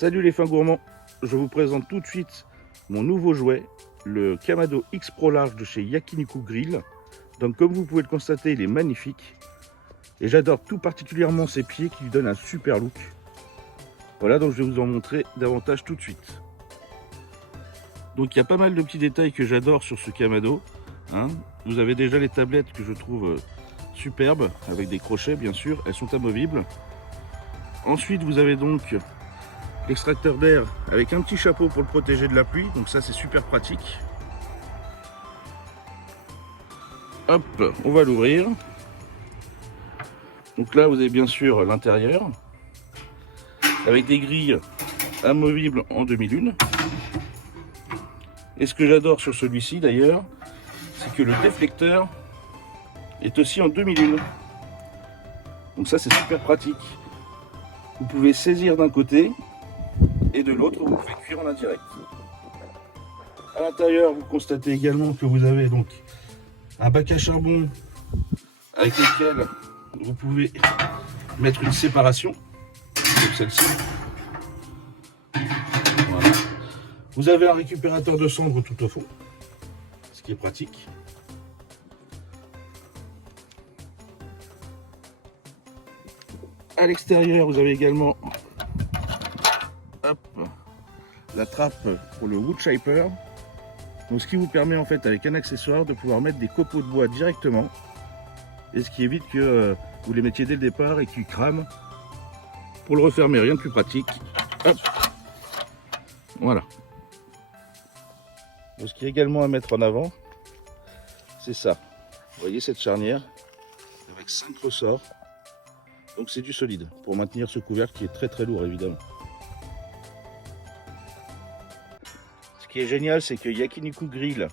Salut les fins gourmands, je vous présente tout de suite mon nouveau jouet, le Kamado X Pro Large de chez Yakiniku Grill. Donc comme vous pouvez le constater, il est magnifique. Et j'adore tout particulièrement ses pieds qui lui donnent un super look. Voilà, donc je vais vous en montrer davantage tout de suite. Donc il y a pas mal de petits détails que j'adore sur ce Kamado. Vous avez déjà les tablettes que je trouve superbes, avec des crochets bien sûr, elles sont amovibles. Ensuite vous avez donc l'extracteur d'air avec un petit chapeau pour le protéger de la pluie, donc ça c'est super pratique. Hop, on va l'ouvrir. Donc là vous avez bien sûr l'intérieur avec des grilles amovibles en demi-lune. Et ce que j'adore sur celui-ci d'ailleurs, c'est que le déflecteur est aussi en demi-lune. Donc ça c'est super pratique. Vous pouvez saisir d'un côté et de l'autre vous pouvez cuire en indirect. À l'intérieur vous constatez également que vous avez donc un bac à charbon avec lequel vous pouvez mettre une séparation comme celle-ci. Voilà. Vous avez un récupérateur de cendres tout au fond, ce qui est pratique. À l'extérieur vous avez également la trappe pour le wood chipper. Donc ce qui vous permet en fait avec un accessoire de pouvoir mettre des copeaux de bois directement, et ce qui évite que vous les mettiez dès le départ et qu'ils crament. Pour le refermer, rien de plus pratique. Hop. Voilà. Donc, ce qui est également à mettre en avant, c'est ça. Vous voyez cette charnière avec 5 ressorts. Donc c'est du solide pour maintenir ce couvercle qui est très très lourd évidemment. Ce qui est génial, c'est que Yakiniku Grill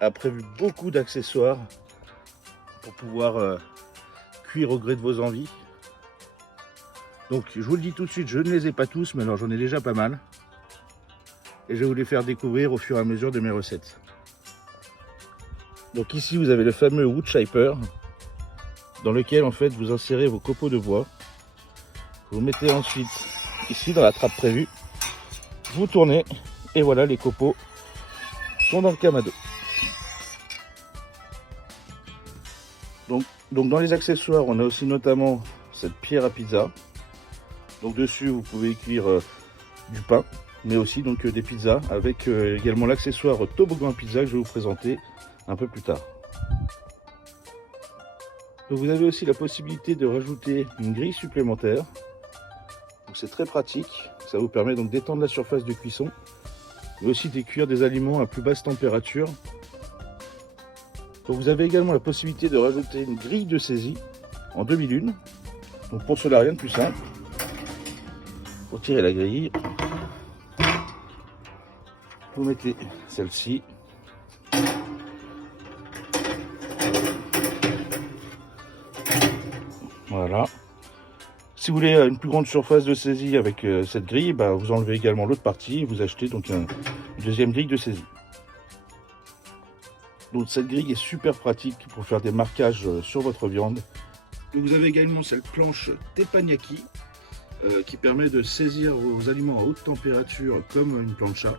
a prévu beaucoup d'accessoires pour pouvoir cuire au gré de vos envies. Donc je vous le dis tout de suite, je ne les ai pas tous, mais alors j'en ai déjà pas mal. Et je vais vous les faire découvrir au fur et à mesure de mes recettes. Donc ici vous avez le fameux wood chipper, dans lequel en fait vous insérez vos copeaux de bois. Vous mettez ensuite ici dans la trappe prévue, vous tournez et voilà, les copeaux sont dans le Kamado. Donc dans les accessoires on a aussi notamment cette pierre à pizza. Donc dessus vous pouvez cuire du pain, mais aussi donc des pizzas, avec également l'accessoire toboggan pizza que je vais vous présenter un peu plus tard. Donc vous avez aussi la possibilité de rajouter une grille supplémentaire. Donc c'est très pratique, ça vous permet donc d'étendre la surface de cuisson, mais aussi de cuire des aliments à plus basse température. Donc vous avez également la possibilité de rajouter une grille de saisie en demi-lune. Donc pour cela, rien de plus simple. Pour tirer la grille, vous mettez celle-ci. Voilà. Si vous voulez une plus grande surface de saisie avec cette grille, vous enlevez également l'autre partie et vous achetez donc une deuxième grille de saisie. Donc cette grille est super pratique pour faire des marquages sur votre viande. Et vous avez également cette planche teppanyaki qui permet de saisir vos aliments à haute température comme une plancha.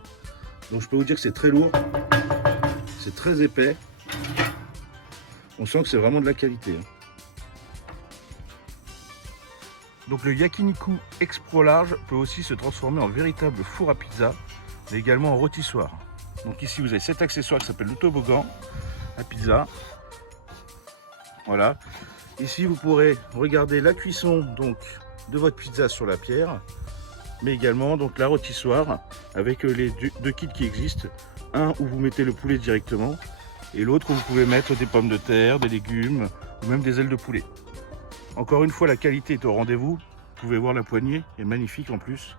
Donc je peux vous dire que c'est très lourd, c'est très épais. On sent que c'est vraiment de la qualité. Donc le Yakiniku X Pro Large peut aussi se transformer en véritable four à pizza, mais également en rôtissoir. Donc ici vous avez cet accessoire qui s'appelle le toboggan à pizza. Voilà. Ici vous pourrez regarder la cuisson donc de votre pizza sur la pierre, mais également donc la rôtissoir avec les deux kits qui existent. Un où vous mettez le poulet directement et l'autre où vous pouvez mettre des pommes de terre, des légumes ou même des ailes de poulet. Encore une fois, la qualité est au rendez-vous. Vous pouvez voir la poignée, elle est magnifique en plus.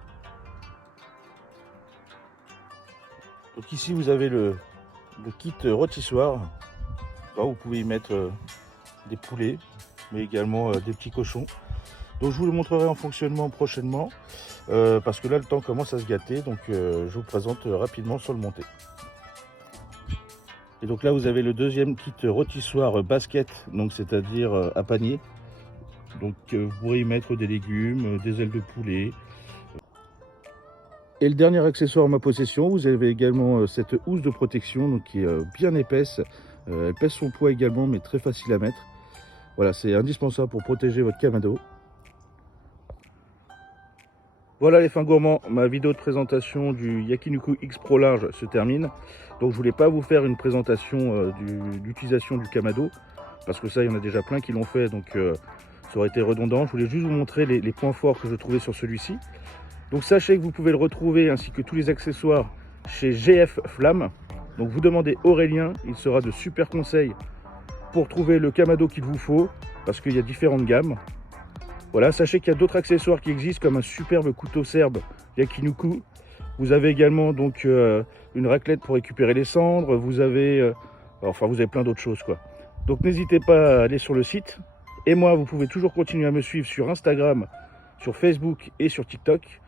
Donc ici vous avez le kit rôtissoir. Là, vous pouvez y mettre des poulets, mais également des petits cochons. Donc je vous le montrerai en fonctionnement prochainement, parce que là le temps commence à se gâter, donc je vous présente rapidement sur le monté. Et donc là vous avez le deuxième kit rôtissoir basket, donc c'est-à-dire à panier. Donc vous pourrez y mettre des légumes, des ailes de poulet. Et le dernier accessoire en ma possession, vous avez également cette housse de protection donc, qui est bien épaisse. Elle pèse son poids également, mais très facile à mettre. Voilà, c'est indispensable pour protéger votre Kamado. Voilà les fins gourmands, ma vidéo de présentation du Yakiniku X Pro Large se termine. Donc je voulais pas vous faire une présentation d'utilisation du Kamado, parce que ça il y en a déjà plein qui l'ont fait, donc ça aurait été redondant. Je voulais juste vous montrer les points forts que je trouvais sur celui-ci. Donc sachez que vous pouvez le retrouver ainsi que tous les accessoires chez GF Flamme. Donc vous demandez Aurélien, il sera de super conseils pour trouver le Kamado qu'il vous faut, parce qu'il y a différentes gammes. Voilà, sachez qu'il y a d'autres accessoires qui existent comme un superbe couteau serbe Yakiniku. Vous avez également donc une raclette pour récupérer les cendres. Vous avez plein d'autres choses quoi. Donc n'hésitez pas à aller sur le site. Et moi, vous pouvez toujours continuer à me suivre sur Instagram, sur Facebook et sur TikTok.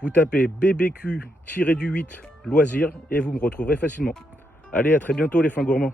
Vous tapez BBQ-8 loisirs et vous me retrouverez facilement. Allez, à très bientôt les fins gourmands.